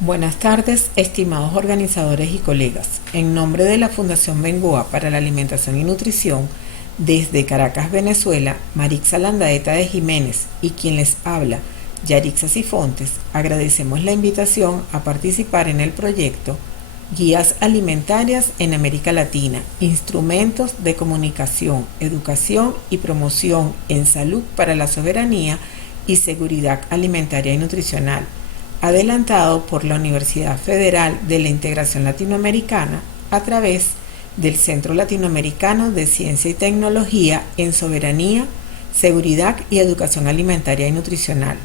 Buenas tardes, estimados organizadores y colegas. En nombre de la Fundación Bengoa para la Alimentación y Nutrición, desde Caracas, Venezuela, Marixa Landaeta de Jiménez y quien les habla, Yarixa Sifontes, agradecemos la invitación a participar en el proyecto Guías Alimentarias en América Latina, instrumentos de comunicación, educación y promoción en salud para la soberanía y seguridad alimentaria y nutricional, adelantado por la Universidad Federal de la Integración Latinoamericana a través del Centro Latinoamericano de Ciencia y Tecnología en Soberanía, Seguridad y Educación Alimentaria y Nutricional,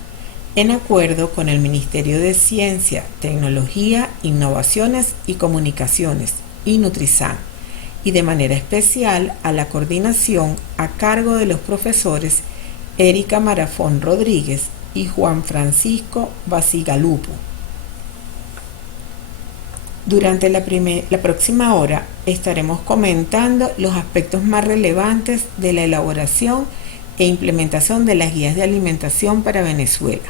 en acuerdo con el Ministerio de Ciencia, Tecnología, Innovaciones y Comunicaciones y Nutrizan, y de manera especial a la coordinación a cargo de los profesores Erika Marafón Rodríguez y Juan Francisco Basigalupo. Durante la próxima hora estaremos comentando los aspectos más relevantes de la elaboración e implementación de las guías de alimentación para Venezuela,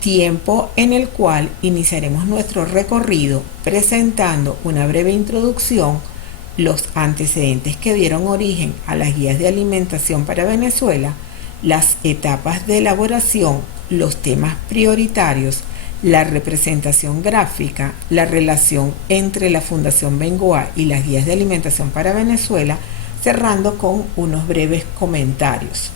tiempo en el cual iniciaremos nuestro recorrido presentando una breve introducción, los antecedentes que dieron origen a las guías de alimentación para Venezuela, las etapas de elaboración, los temas prioritarios, la representación gráfica, la relación entre la Fundación Bengoa y las guías de alimentación para Venezuela, cerrando con unos breves comentarios.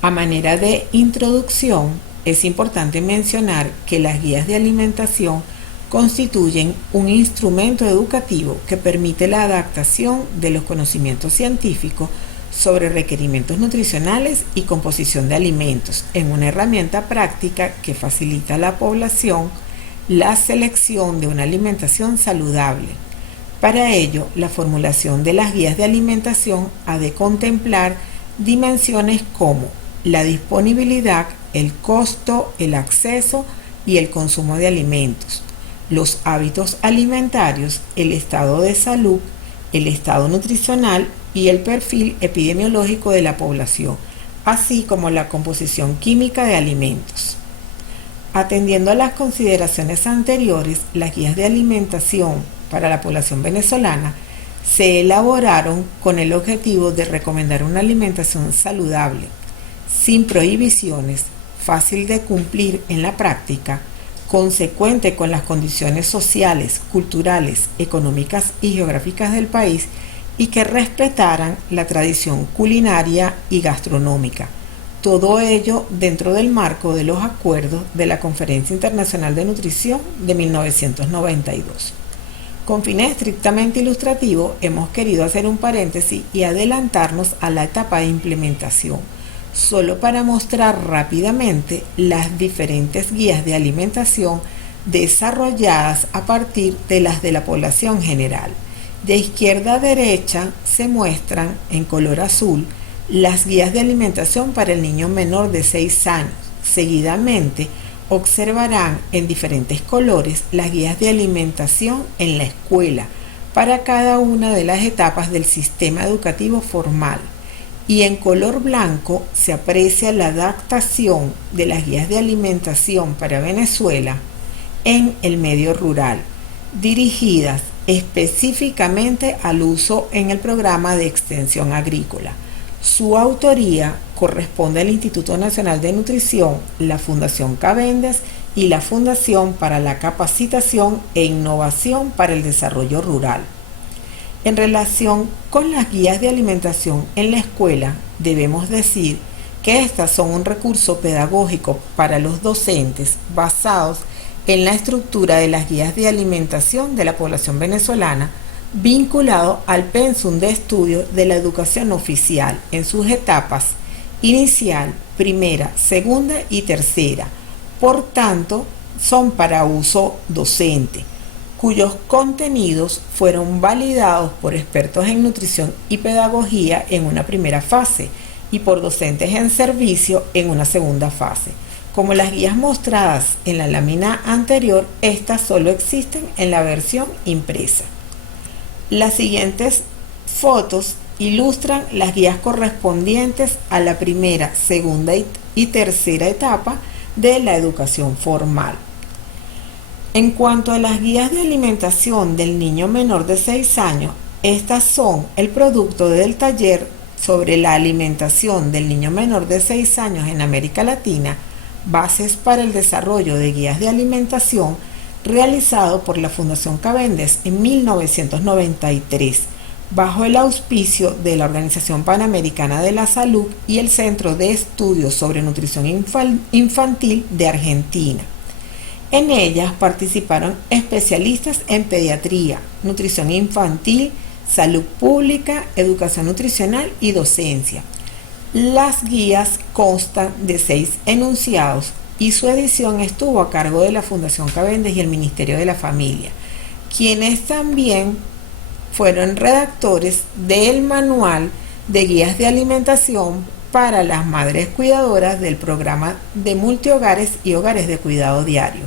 A manera de introducción, es importante mencionar que las guías de alimentación constituyen un instrumento educativo que permite la adaptación de los conocimientos científicos sobre requerimientos nutricionales y composición de alimentos en una herramienta práctica que facilita a la población la selección de una alimentación saludable. Para ello, la formulación de las guías de alimentación ha de contemplar dimensiones como la disponibilidad, el costo, el acceso y el consumo de alimentos, los hábitos alimentarios, el estado de salud, el estado nutricional y el perfil epidemiológico de la población, así como la composición química de alimentos. Atendiendo a las consideraciones anteriores, las guías de alimentación para la población venezolana se elaboraron con el objetivo de recomendar una alimentación saludable, sin prohibiciones, fácil de cumplir en la práctica, consecuente con las condiciones sociales, culturales, económicas y geográficas del país, y que respetaran la tradición culinaria y gastronómica. Todo ello dentro del marco de los acuerdos de la Conferencia Internacional de Nutrición de 1992. Con fines estrictamente ilustrativos, hemos querido hacer un paréntesis y adelantarnos a la etapa de implementación, solo para mostrar rápidamente las diferentes guías de alimentación desarrolladas a partir de las de la población general. De izquierda a derecha se muestran en color azul las guías de alimentación para el niño menor de 6 años. Seguidamente observarán en diferentes colores las guías de alimentación en la escuela para cada una de las etapas del sistema educativo formal. Y en color blanco se aprecia la adaptación de las guías de alimentación para Venezuela en el medio rural, dirigidas específicamente al uso en el programa de extensión agrícola. Su autoría corresponde al Instituto Nacional de Nutrición, la Fundación Cavendes y la Fundación para la Capacitación e Innovación para el Desarrollo Rural. En relación con las guías de alimentación en la escuela, debemos decir que estas son un recurso pedagógico para los docentes basados en la estructura de las guías de alimentación de la población venezolana, vinculado al pensum de estudio de la educación oficial en sus etapas inicial, primera, segunda y tercera. Por tanto, son para uso docente, cuyos contenidos fueron validados por expertos en nutrición y pedagogía en una primera fase y por docentes en servicio en una segunda fase. Como las guías mostradas en la lámina anterior, estas solo existen en la versión impresa. Las siguientes fotos ilustran las guías correspondientes a la primera, segunda y tercera etapa de la educación formal. En cuanto a las guías de alimentación del niño menor de 6 años, estas son el producto del taller sobre la alimentación del niño menor de 6 años en América Latina, bases para el desarrollo de guías de alimentación, realizado por la Fundación Cavendish en 1993, bajo el auspicio de la Organización Panamericana de la Salud y el Centro de Estudios sobre Nutrición Infantil de Argentina. En ellas participaron especialistas en pediatría, nutrición infantil, salud pública, educación nutricional y docencia. Las guías constan de 6 enunciados y su edición estuvo a cargo de la Fundación Cavendish y el Ministerio de la Familia, quienes también fueron redactores del manual de guías de alimentación para las madres cuidadoras del programa de multihogares y hogares de cuidado diario.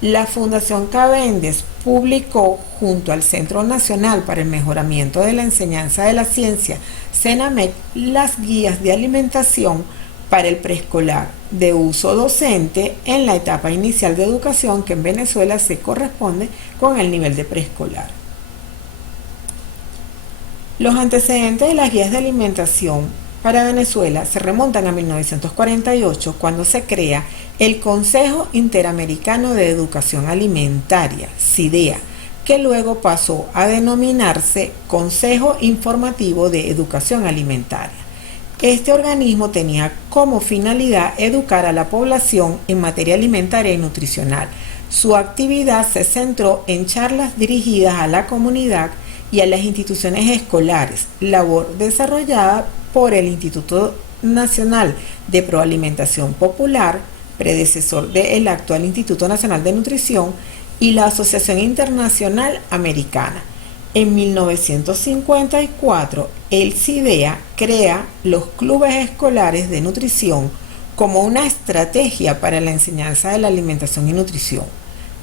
La Fundación Cavendish publicó junto al Centro Nacional para el Mejoramiento de la Enseñanza de la Ciencia, CENAMEC, las guías de alimentación para el preescolar de uso docente en la etapa inicial de educación, que en Venezuela se corresponde con el nivel de preescolar. Los antecedentes de las guías de alimentación para Venezuela se remontan a 1948, cuando se crea el Consejo Interamericano de Educación Alimentaria, CIDEA, que luego pasó a denominarse Consejo Informativo de Educación Alimentaria. Este organismo tenía como finalidad educar a la población en materia alimentaria y nutricional. Su actividad se centró en charlas dirigidas a la comunidad y a las instituciones escolares, labor desarrollada por el Instituto Nacional de Proalimentación Popular, predecesor del actual Instituto Nacional de Nutrición, y la Asociación Internacional Americana. En 1954, el CIDEA crea los clubes escolares de nutrición como una estrategia para la enseñanza de la alimentación y nutrición.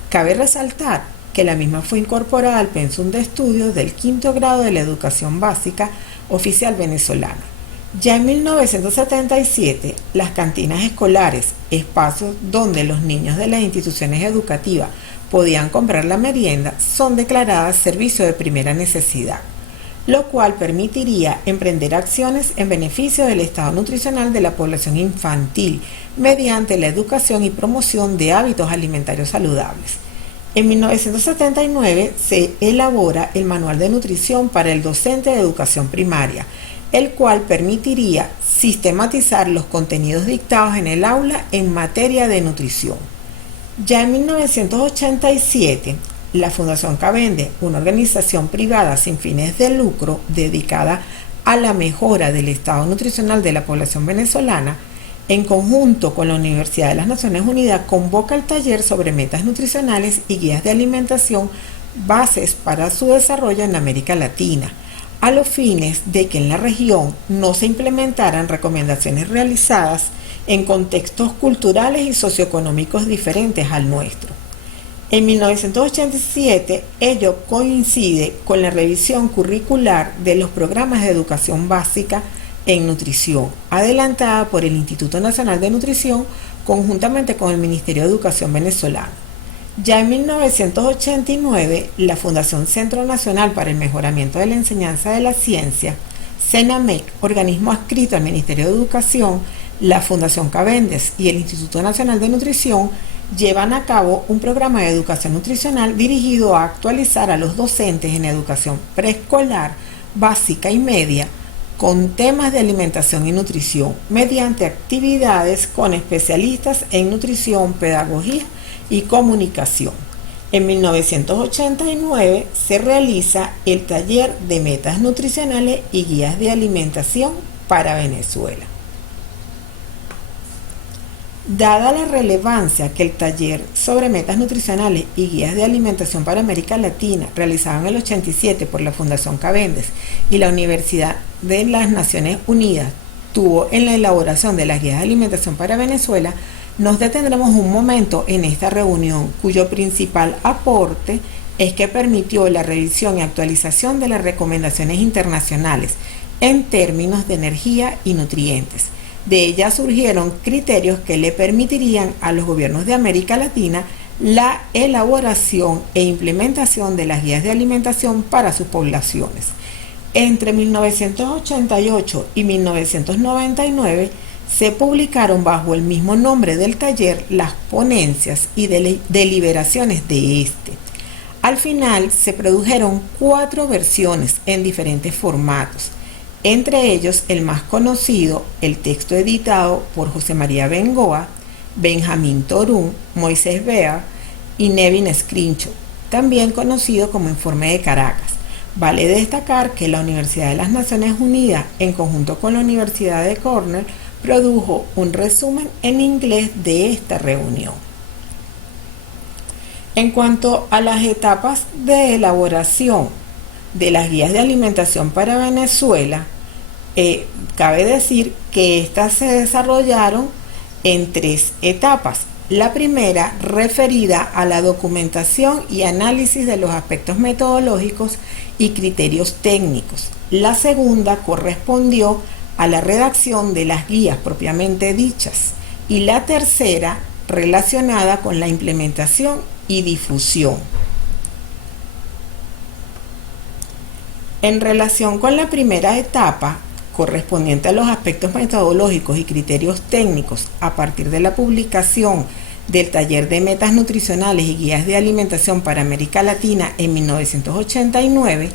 Cabe resaltar que la misma fue incorporada al pensum de estudios del 5º grado de la educación básica oficial venezolana. Ya en 1977, las cantinas escolares, espacios donde los niños de las instituciones educativas podían comprar la merienda, son declaradas servicio de primera necesidad, lo cual permitiría emprender acciones en beneficio del estado nutricional de la población infantil mediante la educación y promoción de hábitos alimentarios saludables. En 1979 se elabora el Manual de Nutrición para el Docente de Educación Primaria, el cual permitiría sistematizar los contenidos dictados en el aula en materia de nutrición. Ya en 1987, la Fundación Cavendish, una organización privada sin fines de lucro dedicada a la mejora del estado nutricional de la población venezolana, en conjunto con la Universidad de las Naciones Unidas, convoca el taller sobre metas nutricionales y guías de alimentación, bases para su desarrollo en América Latina, a los fines de que en la región no se implementaran recomendaciones realizadas en contextos culturales y socioeconómicos diferentes al nuestro. En 1987, ello coincide con la revisión curricular de los programas de educación básica en nutrición, adelantada por el Instituto Nacional de Nutrición conjuntamente con el Ministerio de Educación venezolano. Ya en 1989, la Fundación Centro Nacional para el Mejoramiento de la Enseñanza de la Ciencia, CENAMEC, organismo adscrito al Ministerio de Educación, la Fundación Cavendish y el Instituto Nacional de Nutrición, llevan a cabo un programa de educación nutricional dirigido a actualizar a los docentes en educación preescolar, básica y media, con temas de alimentación y nutrición, mediante actividades con especialistas en nutrición, pedagogía y comunicación. En 1989 se realiza el taller de metas nutricionales y guías de alimentación para Venezuela. Dada la relevancia que el taller sobre metas nutricionales y guías de alimentación para América Latina, realizado en el 87 por la Fundación Cavendish y la Universidad de las Naciones Unidas, tuvo en la elaboración de las guías de alimentación para Venezuela, nos detendremos un momento en esta reunión, cuyo principal aporte es que permitió la revisión y actualización de las recomendaciones internacionales en términos de energía y nutrientes, De ella surgieron criterios que le permitirían a los gobiernos de América Latina la elaboración e implementación de las guías de alimentación para sus poblaciones. Entre 1988 y 1999 se publicaron bajo el mismo nombre del taller las ponencias y deliberaciones de este. Al final se produjeron 4 versiones en diferentes formatos, entre ellos el más conocido, el texto editado por José María Bengoa, Benjamín Torún, Moisés Bea y Nevin Scrimshaw, también conocido como Informe de Caracas. Vale destacar que la Universidad de las Naciones Unidas, en conjunto con la Universidad de Cornell, produjo un resumen en inglés de esta reunión. En cuanto a las etapas de elaboración de las guías de alimentación para Venezuela, cabe decir que estas se desarrollaron en 3 etapas. La primera, referida a la documentación y análisis de los aspectos metodológicos y criterios técnicos. La segunda correspondió a la redacción de las guías propiamente dichas. Y la tercera, relacionada con la implementación y difusión. En relación con la primera etapa, correspondiente a los aspectos metodológicos y criterios técnicos, a partir de la publicación del taller de metas nutricionales y guías de alimentación para América Latina en 1989,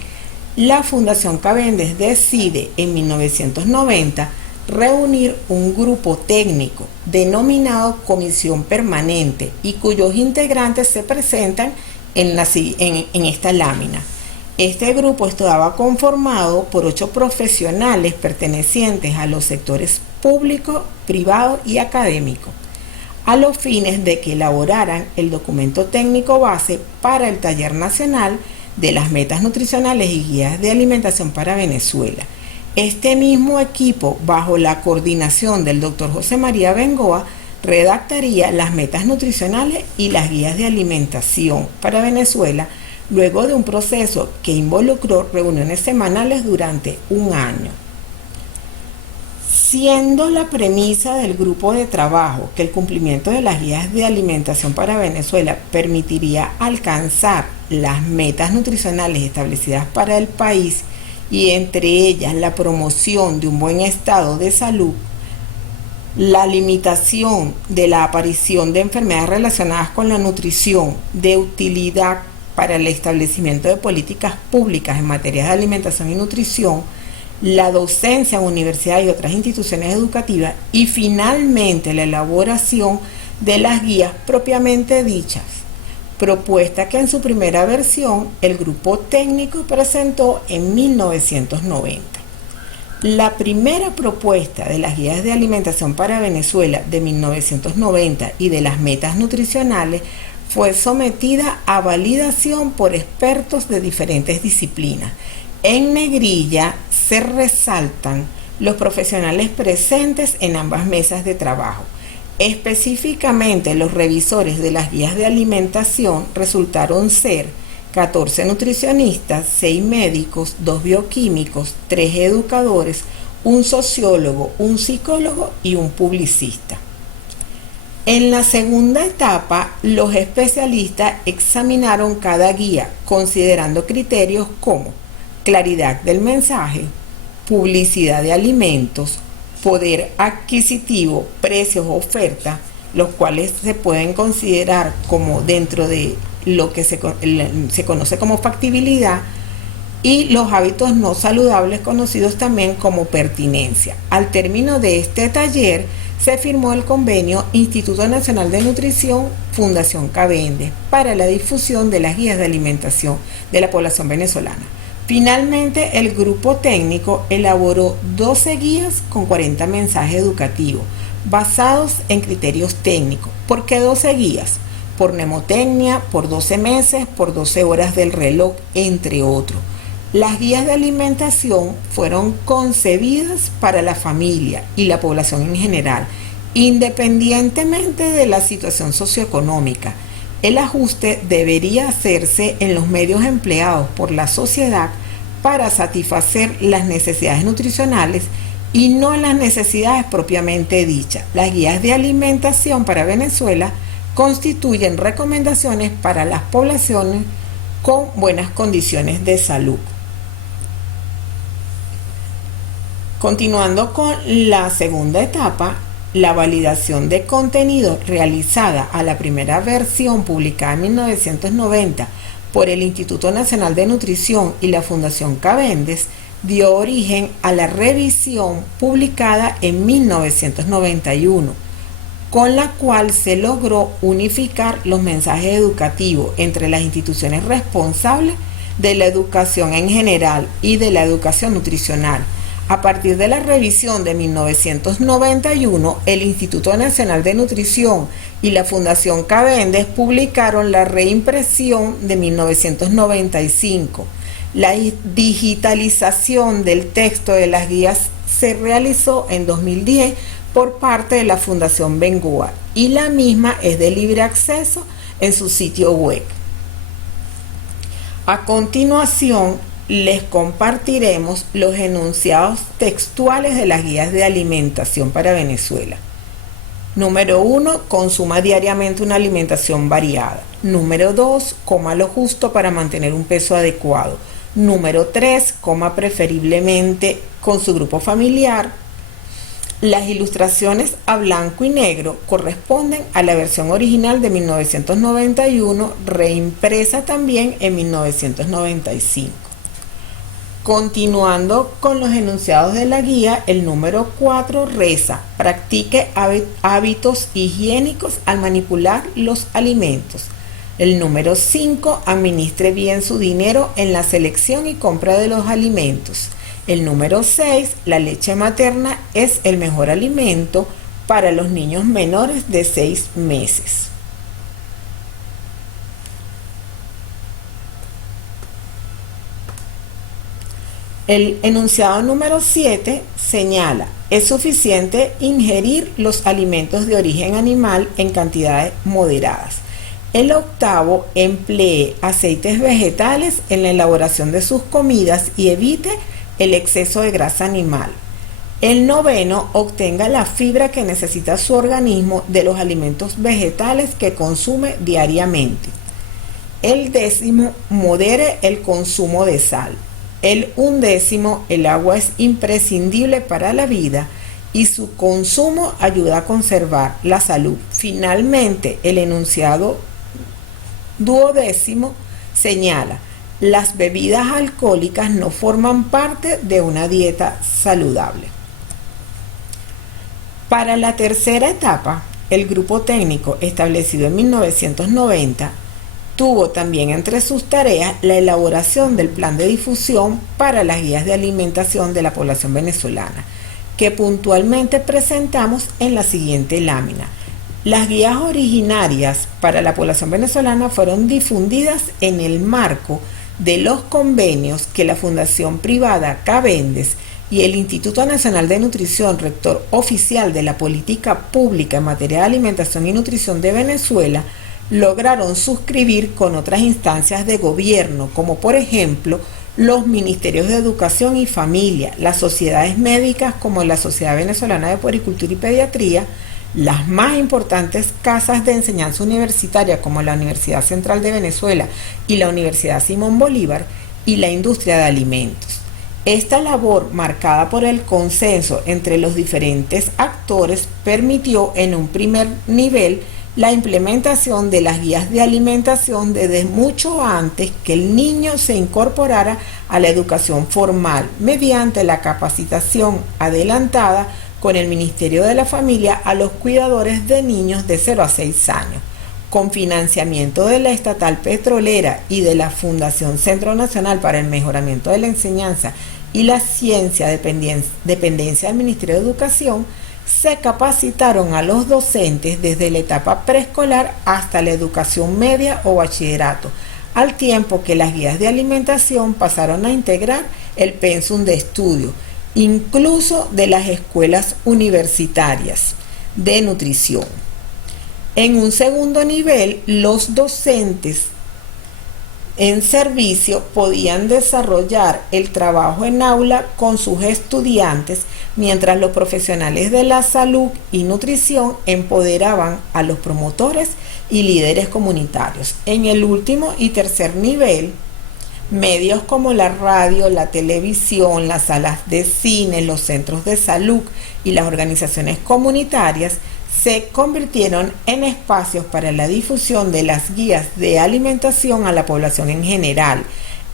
la Fundación Cavendish decide en 1990 reunir un grupo técnico denominado Comisión Permanente y cuyos integrantes se presentan en esta lámina. Este grupo estaba conformado por 8 profesionales pertenecientes a los sectores público, privado y académico, a los fines de que elaboraran el documento técnico base para el Taller Nacional de las Metas Nutricionales y Guías de Alimentación para Venezuela. Este mismo equipo, bajo la coordinación del Dr. José María Bengoa, redactaría las metas nutricionales y las guías de alimentación para Venezuela, luego de un proceso que involucró reuniones semanales durante un año. Siendo la premisa del grupo de trabajo que el cumplimiento de las guías de alimentación para Venezuela permitiría alcanzar las metas nutricionales establecidas para el país, y entre ellas la promoción de un buen estado de salud, la limitación de la aparición de enfermedades relacionadas con la nutrición, de utilidad para el establecimiento de políticas públicas en materia de alimentación y nutrición, la docencia en universidades y otras instituciones educativas, y finalmente la elaboración de las guías propiamente dichas, propuesta que en su primera versión el grupo técnico presentó en 1990. La primera propuesta de las guías de alimentación para Venezuela de 1990 y de las metas nutricionales fue sometida a validación por expertos de diferentes disciplinas. En negrilla se resaltan los profesionales presentes en ambas mesas de trabajo. Específicamente, los revisores de las guías de alimentación resultaron ser 14 nutricionistas, 6 médicos, 2 bioquímicos, 3 educadores, un sociólogo, un psicólogo y un publicista. En la segunda etapa, los especialistas examinaron cada guía, considerando criterios como claridad del mensaje, publicidad de alimentos, poder adquisitivo, precios, oferta, los cuales se pueden considerar como dentro de lo que se conoce como factibilidad, y los hábitos no saludables, conocidos también como pertinencia. Al término de este taller se firmó el convenio Instituto Nacional de Nutrición Fundación Cavendish para la difusión de las guías de alimentación de la población venezolana. Finalmente, el grupo técnico elaboró 12 guías con 40 mensajes educativos basados en criterios técnicos. ¿Por qué 12 guías? Por mnemotecnia, por 12 meses, por 12 horas del reloj, entre otros. Las guías de alimentación fueron concebidas para la familia y la población en general, independientemente de la situación socioeconómica. El ajuste debería hacerse en los medios empleados por la sociedad para satisfacer las necesidades nutricionales y no en las necesidades propiamente dichas. Las guías de alimentación para Venezuela constituyen recomendaciones para las poblaciones con buenas condiciones de salud. Continuando con la segunda etapa, la validación de contenido realizada a la primera versión publicada en 1990 por el Instituto Nacional de Nutrición y la Fundación Cavendes dio origen a la revisión publicada en 1991, con la cual se logró unificar los mensajes educativos entre las instituciones responsables de la educación en general y de la educación nutricional. A partir de la revisión de 1991, el Instituto Nacional de Nutrición y la Fundación Cavendes publicaron la reimpresión de 1995. La digitalización del texto de las guías se realizó en 2010 por parte de la Fundación Bengoa y la misma es de libre acceso en su sitio web. A continuación, les compartiremos los enunciados textuales de las guías de alimentación para Venezuela. Número 1, consuma diariamente una alimentación variada. Número 2, coma lo justo para mantener un peso adecuado. Número 3, coma preferiblemente con su grupo familiar. Las ilustraciones a blanco y negro corresponden a la versión original de 1991, reimpresa también en 1995. Continuando con los enunciados de la guía, el número 4 reza: practique hábitos higiénicos al manipular los alimentos. El número 5, administre bien su dinero en la selección y compra de los alimentos. El número 6, la leche materna es el mejor alimento para los niños menores de 6 meses. El enunciado número 7 señala: es suficiente ingerir los alimentos de origen animal en cantidades moderadas. El octavo, emplee aceites vegetales en la elaboración de sus comidas y evite el exceso de grasa animal. El noveno, obtenga la fibra que necesita su organismo de los alimentos vegetales que consume diariamente. El décimo, modere el consumo de sal. El undécimo, el agua es imprescindible para la vida y su consumo ayuda a conservar la salud. Finalmente, el enunciado duodécimo señala: las bebidas alcohólicas no forman parte de una dieta saludable. Para la tercera etapa, el grupo técnico establecido en 1990 tuvo también entre sus tareas la elaboración del plan de difusión para las guías de alimentación de la población venezolana, que puntualmente presentamos en la siguiente lámina. Las guías originarias para la población venezolana fueron difundidas en el marco de los convenios que la Fundación Privada Cavendes y el Instituto Nacional de Nutrición, rector oficial de la política pública en materia de alimentación y nutrición de Venezuela, lograron suscribir con otras instancias de gobierno, como por ejemplo los ministerios de Educación y Familia, las sociedades médicas como la Sociedad Venezolana de Puericultura y Pediatría, las más importantes casas de enseñanza universitaria como la Universidad Central de Venezuela y la Universidad Simón Bolívar, y la industria de alimentos. Esta labor, marcada por el consenso entre los diferentes actores, permitió en un primer nivel la implementación de las guías de alimentación desde mucho antes que el niño se incorporara a la educación formal, mediante la capacitación adelantada con el Ministerio de la Familia a los cuidadores de niños de 0 a 6 años, con financiamiento de la Estatal Petrolera y de la Fundación Centro Nacional para el Mejoramiento de la Enseñanza y la Ciencia, dependencia del Ministerio de Educación. Se capacitaron a los docentes desde la etapa preescolar hasta la educación media o bachillerato, al tiempo que las guías de alimentación pasaron a integrar el pensum de estudio, incluso de las escuelas universitarias de nutrición. En un segundo nivel, los docentes en servicio podían desarrollar el trabajo en aula con sus estudiantes mientras los profesionales de la salud y nutrición empoderaban a los promotores y líderes comunitarios. En el último y tercer nivel, medios como la radio, la televisión, las salas de cine, los centros de salud y las organizaciones comunitarias se convirtieron en espacios para la difusión de las guías de alimentación a la población en general,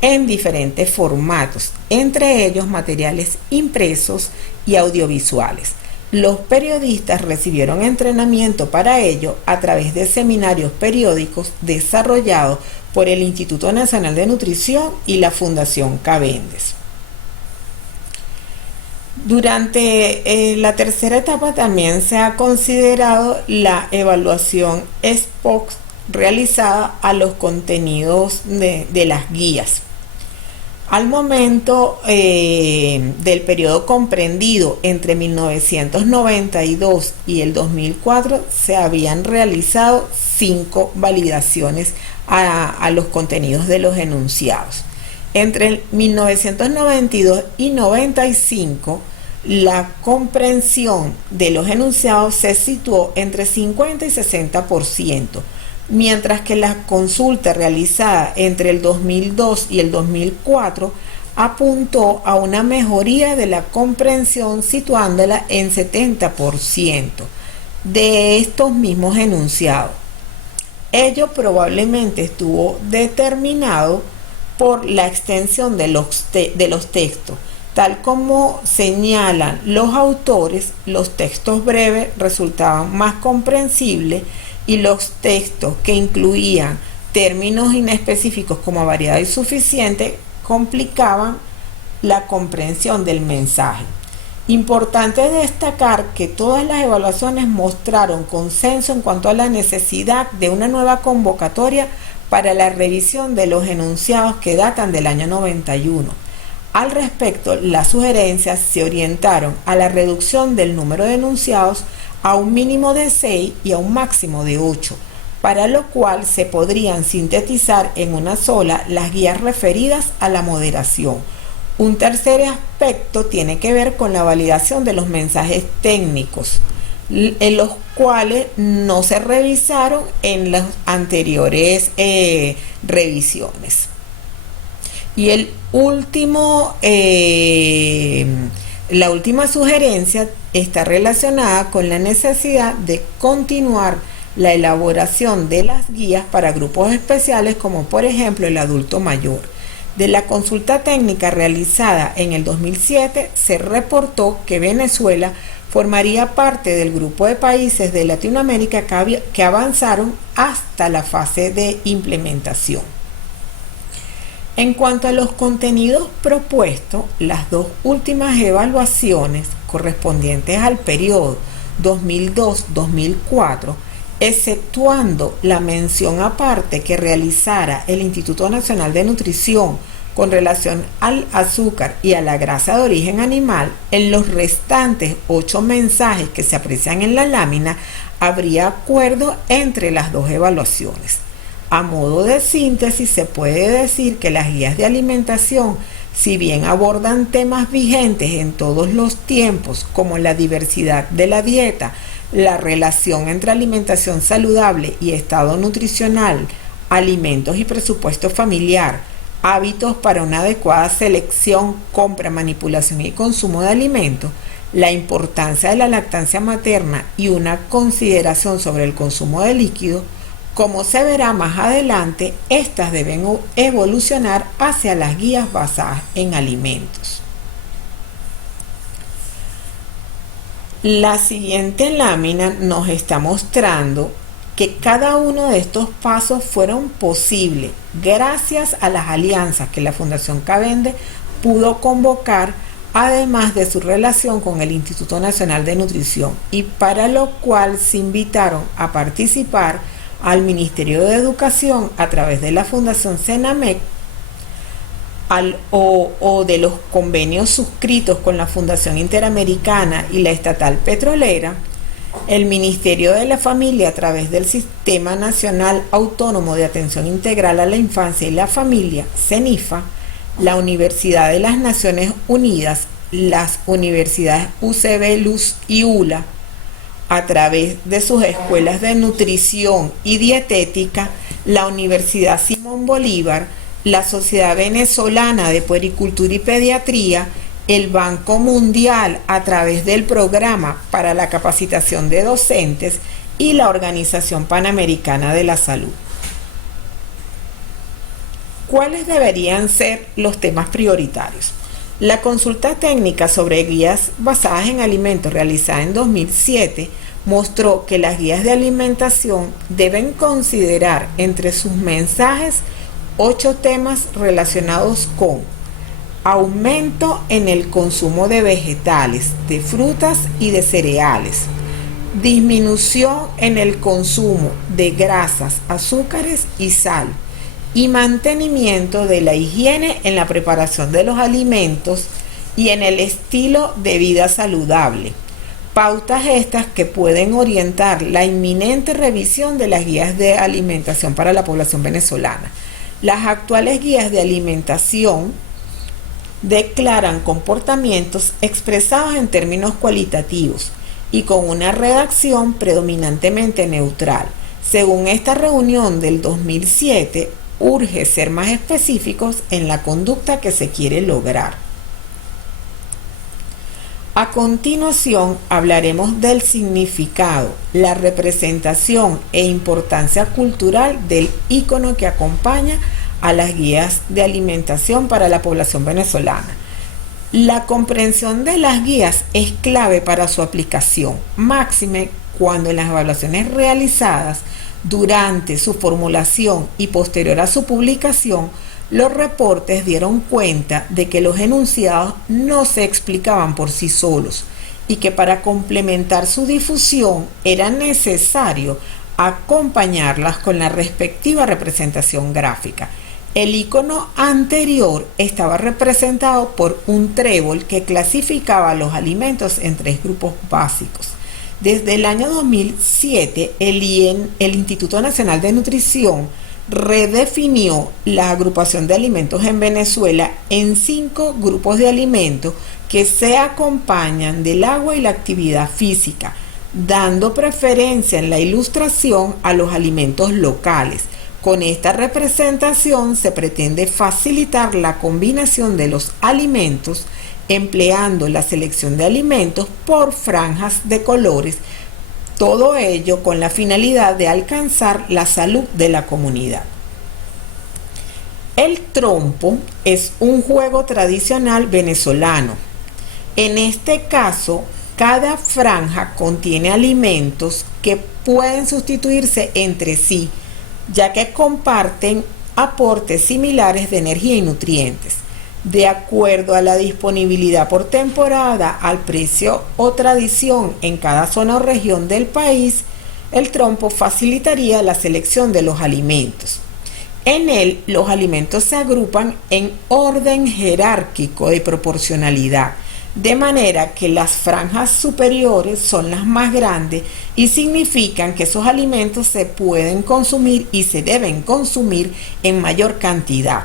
en diferentes formatos, entre ellos materiales impresos y audiovisuales. Los periodistas recibieron entrenamiento para ello a través de seminarios periódicos desarrollados por el Instituto Nacional de Nutrición y la Fundación Cavendish. Durante la tercera etapa también se ha considerado la evaluación ex post realizada a los contenidos de las guías. Al momento del periodo comprendido entre 1992 y el 2004 se habían realizado 5 validaciones a los contenidos de los enunciados. Entre 1992 y 95 la comprensión de los enunciados se situó entre 50 y 60%, mientras que la consulta realizada entre el 2002 y el 2004 apuntó a una mejoría de la comprensión situándola en 70% de estos mismos enunciados. Ello probablemente estuvo determinado por la extensión de los textos. Tal como señalan los autores, los textos breves resultaban más comprensibles y los textos que incluían términos inespecíficos como variedad y suficiente complicaban la comprensión del mensaje. Importante destacar que todas las evaluaciones mostraron consenso en cuanto a la necesidad de una nueva convocatoria para la revisión de los enunciados que datan del año 91. Al respecto, las sugerencias se orientaron a la reducción del número de enunciados a un mínimo de 6 y a un máximo de 8, para lo cual se podrían sintetizar en una sola las guías referidas a la moderación. Un tercer aspecto tiene que ver con la validación de los mensajes técnicos, en los cuales no se revisaron en las anteriores revisiones. Y la última sugerencia está relacionada con la necesidad de continuar la elaboración de las guías para grupos especiales como por ejemplo el adulto mayor. De la consulta técnica realizada en el 2007 se reportó que Venezuela formaría parte del grupo de países de Latinoamérica que avanzaron hasta la fase de implementación. En cuanto a los contenidos propuestos, las dos últimas evaluaciones correspondientes al periodo 2002-2004, exceptuando la mención aparte que realizara el Instituto Nacional de Nutrición con relación al azúcar y a la grasa de origen animal, en los restantes 8 mensajes que se aprecian en la lámina, habría acuerdo entre las dos evaluaciones. A modo de síntesis, se puede decir que las guías de alimentación, si bien abordan temas vigentes en todos los tiempos, como la diversidad de la dieta, la relación entre alimentación saludable y estado nutricional, alimentos y presupuesto familiar, hábitos para una adecuada selección, compra, manipulación y consumo de alimentos, la importancia de la lactancia materna y una consideración sobre el consumo de líquidos, como se verá más adelante, estas deben evolucionar hacia las guías basadas en alimentos. La siguiente lámina nos está mostrando que cada uno de estos pasos fueron posibles gracias a las alianzas que la Fundación Cavendish pudo convocar, además de su relación con el Instituto Nacional de Nutrición, y para lo cual se invitaron a participar al Ministerio de Educación a través de la Fundación Senamec o de los convenios suscritos con la Fundación Interamericana y la Estatal Petrolera, el Ministerio de la Familia a través del Sistema Nacional Autónomo de Atención Integral a la Infancia y la Familia, CENIFA, la Universidad de las Naciones Unidas, las universidades UCB, Luz y ULA, a través de sus escuelas de nutrición y dietética, la Universidad Simón Bolívar, la Sociedad Venezolana de Puericultura y Pediatría, el Banco Mundial a través del Programa para la Capacitación de Docentes y la Organización Panamericana de la Salud. ¿Cuáles deberían ser los temas prioritarios? La consulta técnica sobre guías basadas en alimentos realizada en 2007 mostró que las guías de alimentación deben considerar entre sus mensajes 8 temas relacionados con aumento en el consumo de vegetales, de frutas y de cereales, disminución en el consumo de grasas, azúcares y sal, y mantenimiento de la higiene en la preparación de los alimentos y en el estilo de vida saludable. Pautas estas que pueden orientar la inminente revisión de las guías de alimentación para la población venezolana. Las actuales guías de alimentación declaran comportamientos expresados en términos cualitativos y con una redacción predominantemente neutral. Según esta reunión del 2007, urge ser más específicos en la conducta que se quiere lograr. A continuación hablaremos del significado, la representación e importancia cultural del ícono que acompaña a las guías de alimentación para la población venezolana. La comprensión de las guías es clave para su aplicación, máxime cuando en las evaluaciones realizadas durante su formulación y posterior a su publicación, los reportes dieron cuenta de que los enunciados no se explicaban por sí solos y que para complementar su difusión era necesario acompañarlas con la respectiva representación gráfica. El icono anterior estaba representado por un trébol que clasificaba los alimentos en 3 grupos básicos. Desde el año 2007, el Instituto Nacional de Nutrición redefinió la agrupación de alimentos en Venezuela en 5 grupos de alimentos que se acompañan del agua y la actividad física, dando preferencia en la ilustración a los alimentos locales. Con esta representación se pretende facilitar la combinación de los alimentos empleando la selección de alimentos por franjas de colores, todo ello con la finalidad de alcanzar la salud de la comunidad. El trompo es un juego tradicional venezolano. En este caso, cada franja contiene alimentos que pueden sustituirse entre sí, ya que comparten aportes similares de energía y nutrientes. De acuerdo a la disponibilidad por temporada, al precio o tradición en cada zona o región del país, el trompo facilitaría la selección de los alimentos. En él, los alimentos se agrupan en orden jerárquico de proporcionalidad, de manera que las franjas superiores son las más grandes y significan que esos alimentos se pueden consumir y se deben consumir en mayor cantidad.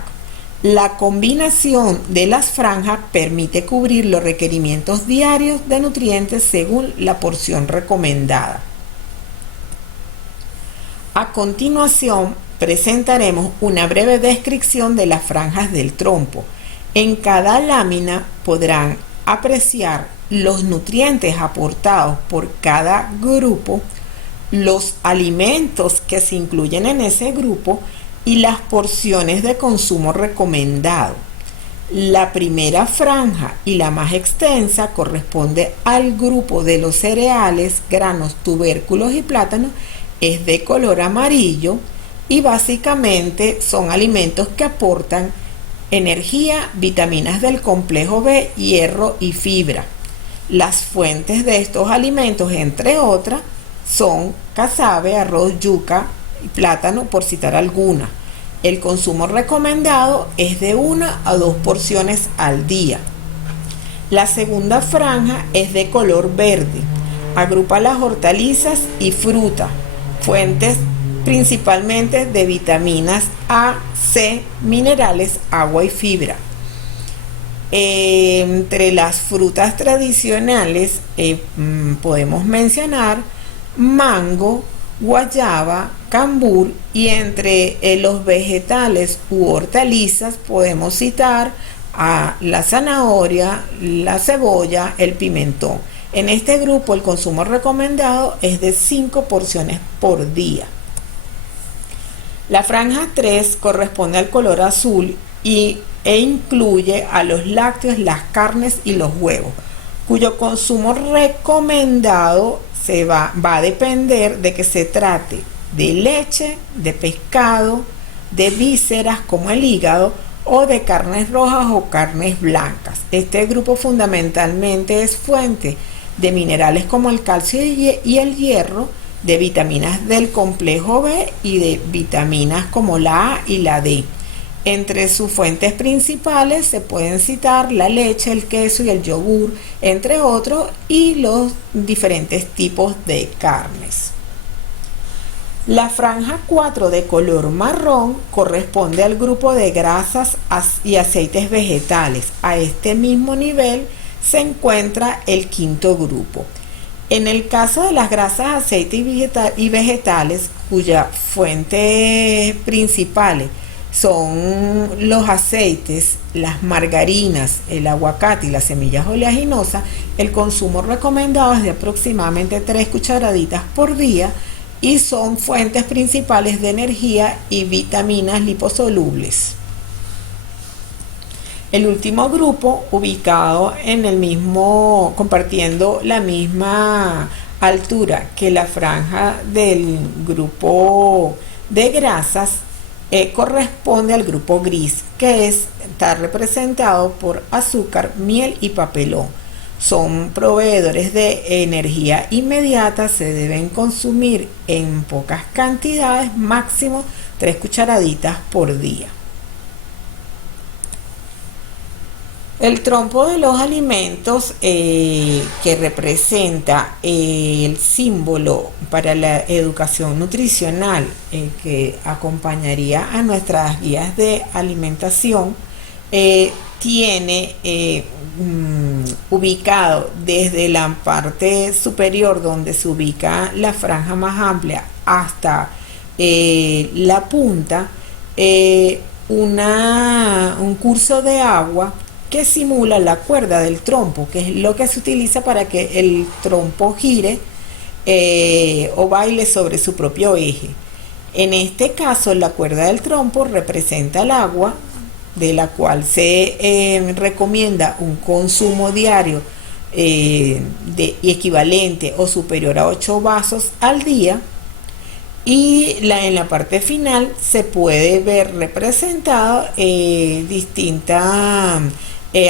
La combinación de las franjas permite cubrir los requerimientos diarios de nutrientes según la porción recomendada. A continuación, presentaremos una breve descripción de las franjas del trompo. En cada lámina podrán apreciar los nutrientes aportados por cada grupo, los alimentos que se incluyen en ese grupo y las porciones de consumo recomendado. La primera franja y la más extensa corresponde al grupo de los cereales, granos, tubérculos y plátanos, es de color amarillo y básicamente son alimentos que aportan energía, vitaminas del complejo B, hierro y fibra. Las fuentes de estos alimentos, entre otras, son casabe, arroz, yuca y plátano, por citar algunas. El consumo recomendado es de 1 a 2 porciones al día. La segunda franja es de color verde. Agrupa las hortalizas y frutas, fuentes principalmente de vitaminas A, C, minerales, agua y fibra. Entre las frutas tradicionales podemos mencionar mango, guayaba, cambur, y entre los vegetales u hortalizas podemos citar a la zanahoria, la cebolla, el pimentón. En este grupo el consumo recomendado es de 5 porciones por día. La franja 3 corresponde al color azul e incluye a los lácteos, las carnes y los huevos, cuyo consumo recomendado va a depender de que se trate de leche, de pescado, de vísceras como el hígado o de carnes rojas o carnes blancas. Este grupo fundamentalmente es fuente de minerales como el calcio y el hierro, de vitaminas del complejo B y de vitaminas como la A y la D. Entre sus fuentes principales se pueden citar la leche, el queso y el yogur, entre otros, y los diferentes tipos de carnes. La franja 4 de color marrón corresponde al grupo de grasas y aceites vegetales. A este mismo nivel se encuentra el quinto grupo. En el caso de las grasas, aceites y vegetales, cuyas fuentes principales son los aceites, las margarinas, el aguacate y las semillas oleaginosas, el consumo recomendado es de aproximadamente 3 cucharaditas por día y son fuentes principales de energía y vitaminas liposolubles. El último grupo, ubicado en el mismo, compartiendo la misma altura que la franja del grupo de grasas, corresponde al grupo gris, que está representado por azúcar, miel y papelón. Son proveedores de energía inmediata, se deben consumir en pocas cantidades, máximo 3 cucharaditas por día. El trompo de los alimentos que representa el símbolo para la educación nutricional que acompañaría a nuestras guías de alimentación tiene ubicado desde la parte superior, donde se ubica la franja más amplia, hasta la punta, un curso de agua que simula la cuerda del trompo, que es lo que se utiliza para que el trompo gire o baile sobre su propio eje. En este caso, la cuerda del trompo representa el agua, de la cual se recomienda un consumo diario equivalente o superior a 8 vasos al día, y en la parte final se puede ver representado distintas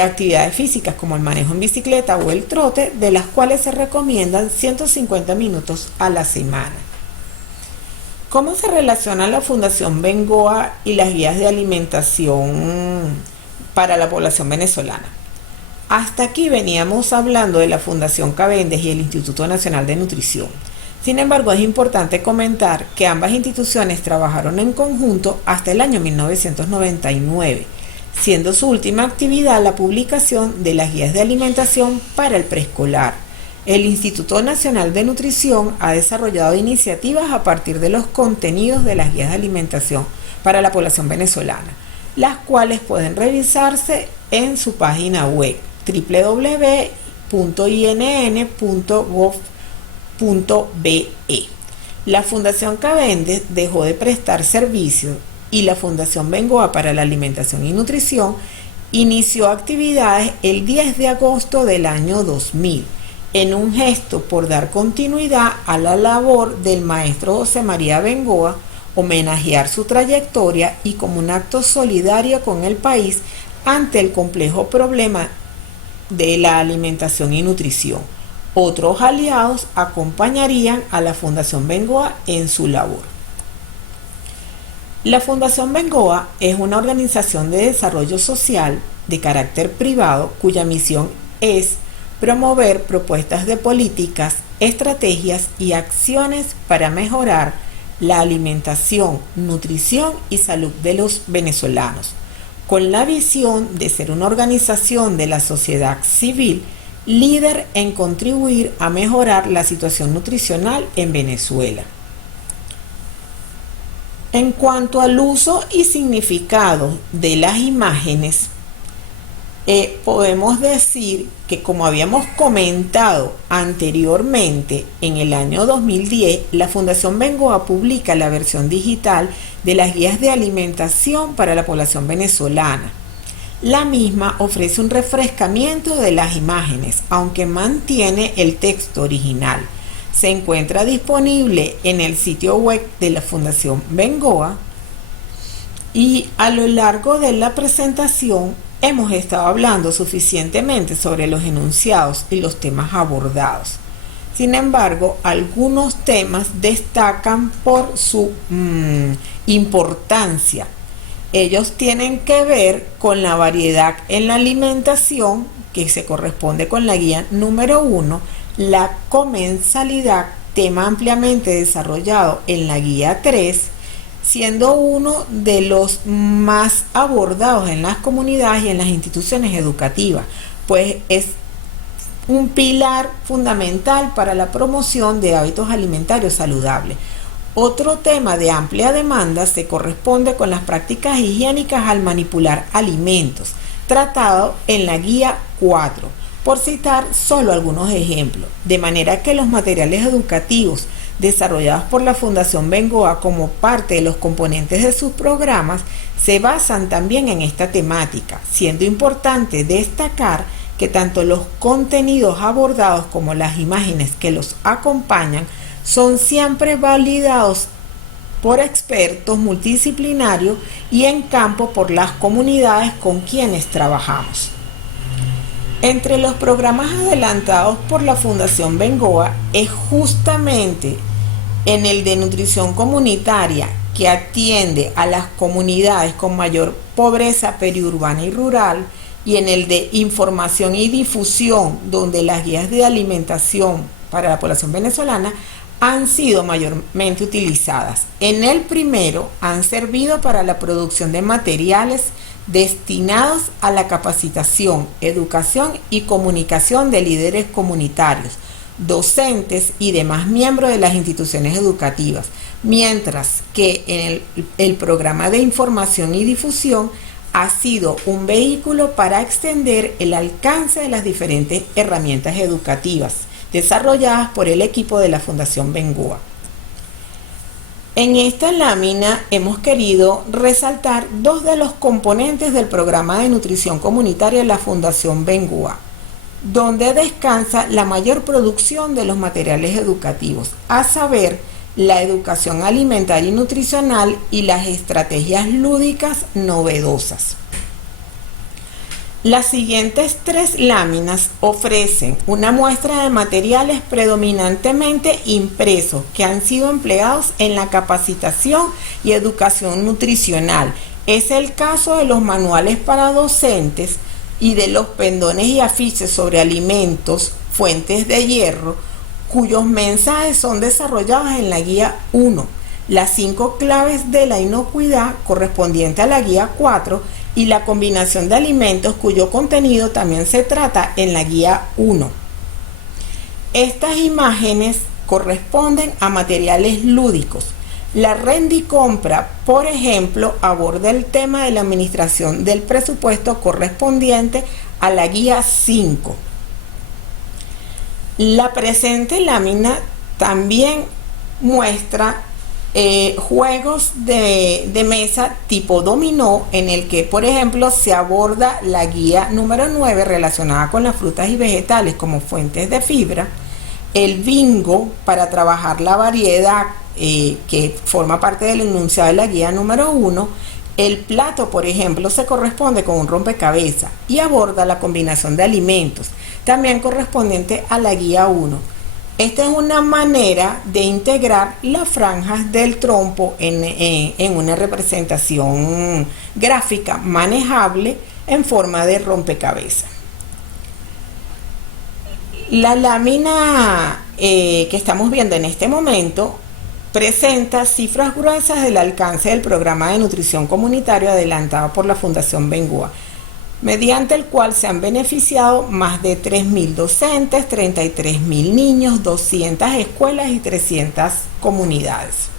actividades físicas como el manejo en bicicleta o el trote, de las cuales se recomiendan 150 minutos a la semana. ¿Cómo se relaciona la Fundación Bengoa y las guías de alimentación para la población venezolana? Hasta aquí veníamos hablando de la Fundación Cavendish y el Instituto Nacional de Nutrición. Sin embargo, es importante comentar que ambas instituciones trabajaron en conjunto hasta el año 1999, siendo su última actividad la publicación de las guías de alimentación para el preescolar. El Instituto Nacional de Nutrición ha desarrollado iniciativas a partir de los contenidos de las guías de alimentación para la población venezolana, las cuales pueden revisarse en su página web www.inn.gov.be. La Fundación Cavendish dejó de prestar servicios y la Fundación Bengoa para la Alimentación y Nutrición inició actividades el 10 de agosto del año 2000, en un gesto por dar continuidad a la labor del maestro José María Bengoa, homenajear su trayectoria y como un acto solidario con el país ante el complejo problema de la alimentación y nutrición. Otros aliados acompañarían a la Fundación Bengoa en su labor. La Fundación Bengoa es una organización de desarrollo social de carácter privado cuya misión es promover propuestas de políticas, estrategias y acciones para mejorar la alimentación, nutrición y salud de los venezolanos, con la visión de ser una organización de la sociedad civil líder en contribuir a mejorar la situación nutricional en Venezuela. En cuanto al uso y significado de las imágenes, podemos decir que, como habíamos comentado anteriormente, en el año 2010 la Fundación Bengoa publica la versión digital de las guías de alimentación para la población venezolana. La misma ofrece un refrescamiento de las imágenes, aunque mantiene el texto original. Se encuentra disponible en el sitio web de la Fundación Bengoa, y a lo largo de la presentación hemos estado hablando suficientemente sobre los enunciados y los temas abordados. Sin embargo, algunos temas destacan por su importancia. Ellos tienen que ver con la variedad en la alimentación, que se corresponde con la guía número 1, la comensalidad, tema ampliamente desarrollado en la guía 3, siendo uno de los más abordados en las comunidades y en las instituciones educativas, pues es un pilar fundamental para la promoción de hábitos alimentarios saludables. Otro tema de amplia demanda se corresponde con las prácticas higiénicas al manipular alimentos, tratado en la guía 4, por citar solo algunos ejemplos, de manera que los materiales educativos desarrollados por la Fundación Bengoa como parte de los componentes de sus programas se basan también en esta temática, siendo importante destacar que tanto los contenidos abordados como las imágenes que los acompañan son siempre validados por expertos multidisciplinarios y en campo por las comunidades con quienes trabajamos. Entre los programas adelantados por la Fundación Bengoa es justamente en el de nutrición comunitaria, que atiende a las comunidades con mayor pobreza periurbana y rural, y en el de información y difusión, donde las guías de alimentación para la población venezolana han sido mayormente utilizadas. En el primero han servido para la producción de materiales destinados a la capacitación, educación y comunicación de líderes comunitarios, docentes y demás miembros de las instituciones educativas, mientras que en el programa de información y difusión ha sido un vehículo para extender el alcance de las diferentes herramientas educativas desarrolladas por el equipo de la Fundación Bengoa. En esta lámina hemos querido resaltar dos de los componentes del programa de nutrición comunitaria de la Fundación Bengoa, donde descansa la mayor producción de los materiales educativos, a saber, la educación alimentaria y nutricional y las estrategias lúdicas novedosas. Las siguientes 3 láminas ofrecen una muestra de materiales predominantemente impresos que han sido empleados en la capacitación y educación nutricional. Es el caso de los manuales para docentes y de los pendones y afiches sobre alimentos, fuentes de hierro, cuyos mensajes son desarrollados en la guía 1, las 5 claves de la inocuidad correspondiente a la guía 4 y la combinación de alimentos cuyo contenido también se trata en la guía 1. Estas imágenes corresponden a materiales lúdicos. La Rendicompra, por ejemplo, aborda el tema de la administración del presupuesto correspondiente a la guía 5. La presente lámina también muestra juegos de mesa tipo dominó, en el que, por ejemplo, se aborda la guía número 9 relacionada con las frutas y vegetales como fuentes de fibra, el bingo para trabajar la variedad que forma parte del enunciado de la guía número 1, el plato, por ejemplo, se corresponde con un rompecabezas y aborda la combinación de alimentos, también correspondiente a la guía 1. Esta es una manera de integrar las franjas del trompo en una representación gráfica manejable en forma de rompecabezas. La lámina que estamos viendo en este momento presenta cifras gruesas del alcance del programa de nutrición comunitario adelantado por la Fundación Bengoa, mediante el cual se han beneficiado más de 3.000 docentes, 33.000 niños, 200 escuelas y 300 comunidades.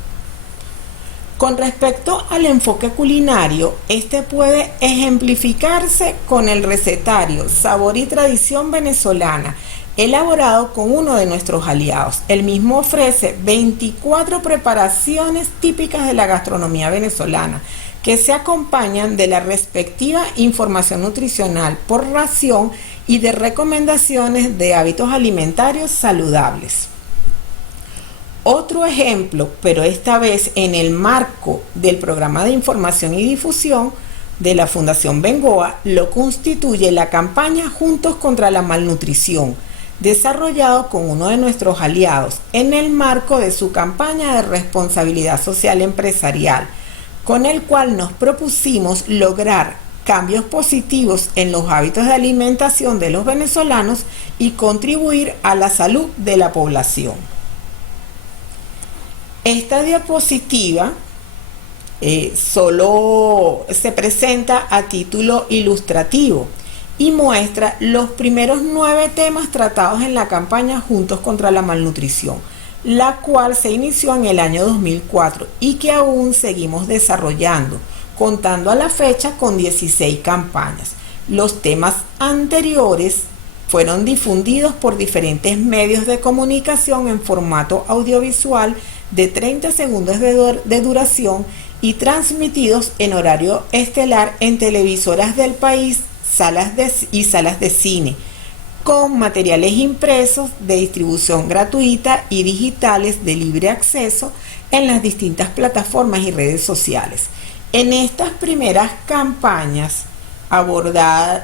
Con respecto al enfoque culinario, este puede ejemplificarse con el recetario Sabor y Tradición Venezolana, elaborado con uno de nuestros aliados. El mismo ofrece 24 preparaciones típicas de la gastronomía venezolana, que se acompañan de la respectiva información nutricional por ración y de recomendaciones de hábitos alimentarios saludables. Otro ejemplo, pero esta vez en el marco del programa de información y difusión de la Fundación Bengoa, lo constituye la campaña Juntos contra la Malnutrición, desarrollado con uno de nuestros aliados en el marco de su campaña de responsabilidad social empresarial, con el cual nos propusimos lograr cambios positivos en los hábitos de alimentación de los venezolanos y contribuir a la salud de la población. Esta diapositiva solo se presenta a título ilustrativo y muestra los primeros 9 temas tratados en la campaña Juntos contra la Malnutrición, la cual se inició en el año 2004 y que aún seguimos desarrollando, contando a la fecha con 16 campañas. Los temas anteriores fueron difundidos por diferentes medios de comunicación en formato audiovisual de 30 segundos de duración y transmitidos en horario estelar en televisoras del país y salas de cine, con materiales impresos de distribución gratuita y digitales de libre acceso en las distintas plataformas y redes sociales. En estas primeras campañas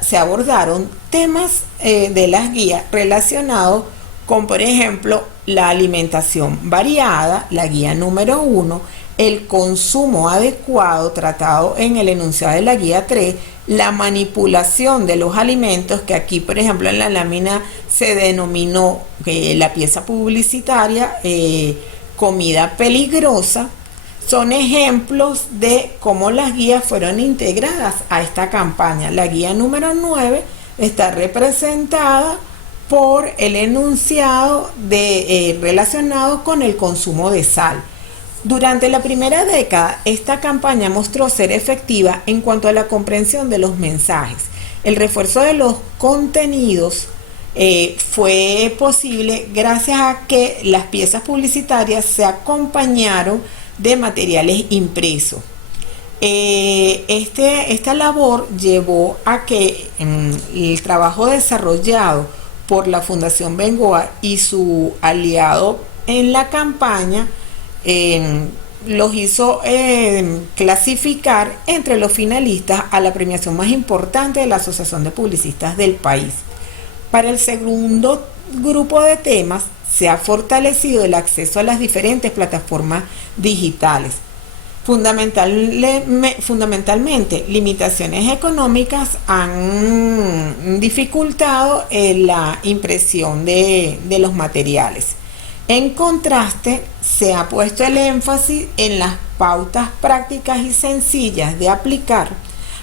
se abordaron temas de las guías relacionados con, por ejemplo, la alimentación variada, la guía número 1, el consumo adecuado tratado en el enunciado de la guía 3, la manipulación de los alimentos, que aquí, por ejemplo, en la lámina se denominó la pieza publicitaria comida peligrosa. Son ejemplos de cómo las guías fueron integradas a esta campaña. La guía número 9 está representada por el enunciado relacionado con el consumo de sal. Durante la primera década, esta campaña mostró ser efectiva en cuanto a la comprensión de los mensajes. El refuerzo de los contenidos fue posible gracias a que las piezas publicitarias se acompañaron de materiales impresos. Esta labor llevó a que el trabajo desarrollado por la Fundación Bengoa y su aliado en la campaña los hizo clasificar entre los finalistas a la premiación más importante de la Asociación de Publicistas del país. Para el segundo grupo de temas se ha fortalecido el acceso a las diferentes plataformas digitales. Fundamentalmente, limitaciones económicas han dificultado la impresión de los materiales. En contraste, se ha puesto el énfasis en las pautas prácticas y sencillas de aplicar,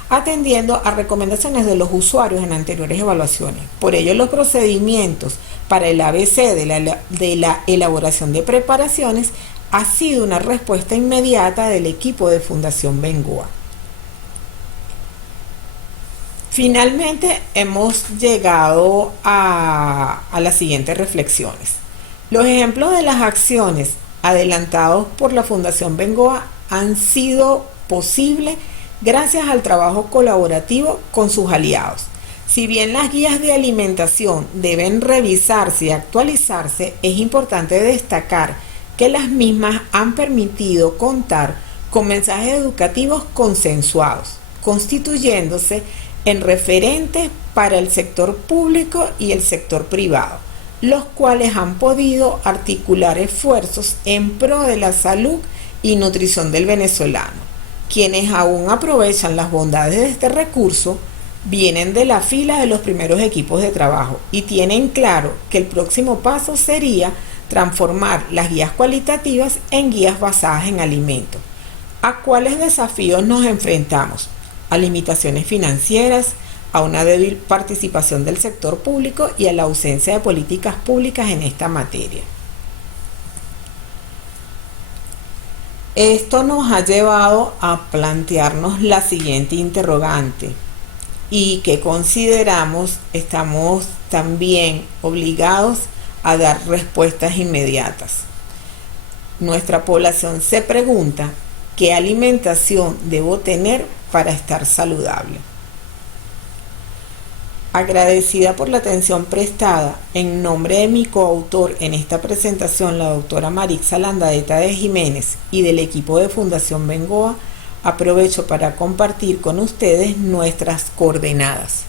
atendiendo a recomendaciones de los usuarios en anteriores evaluaciones. Por ello, los procedimientos para el ABC de la elaboración de preparaciones ha sido una respuesta inmediata del equipo de Fundación Bengoa. Finalmente, hemos llegado a las siguientes reflexiones. Los ejemplos de las acciones adelantados por la Fundación Bengoa han sido posibles gracias al trabajo colaborativo con sus aliados. Si bien las guías de alimentación deben revisarse y actualizarse, es importante destacar que las mismas han permitido contar con mensajes educativos consensuados, constituyéndose en referentes para el sector público y el sector privado, los cuales han podido articular esfuerzos en pro de la salud y nutrición del venezolano. Quienes aún aprovechan las bondades de este recurso vienen de la fila de los primeros equipos de trabajo y tienen claro que el próximo paso sería transformar las guías cualitativas en guías basadas en alimentos. ¿A cuáles desafíos nos enfrentamos? A limitaciones financieras, a una débil participación del sector público y a la ausencia de políticas públicas en esta materia. Esto nos ha llevado a plantearnos la siguiente interrogante y que consideramos estamos también obligados a dar respuestas inmediatas. Nuestra población se pregunta: ¿qué alimentación debo tener para estar saludable? Agradecida por la atención prestada, en nombre de mi coautor en esta presentación, la doctora Marixa Landaeta de Jiménez, y del equipo de Fundación Bengoa, aprovecho para compartir con ustedes nuestras coordenadas.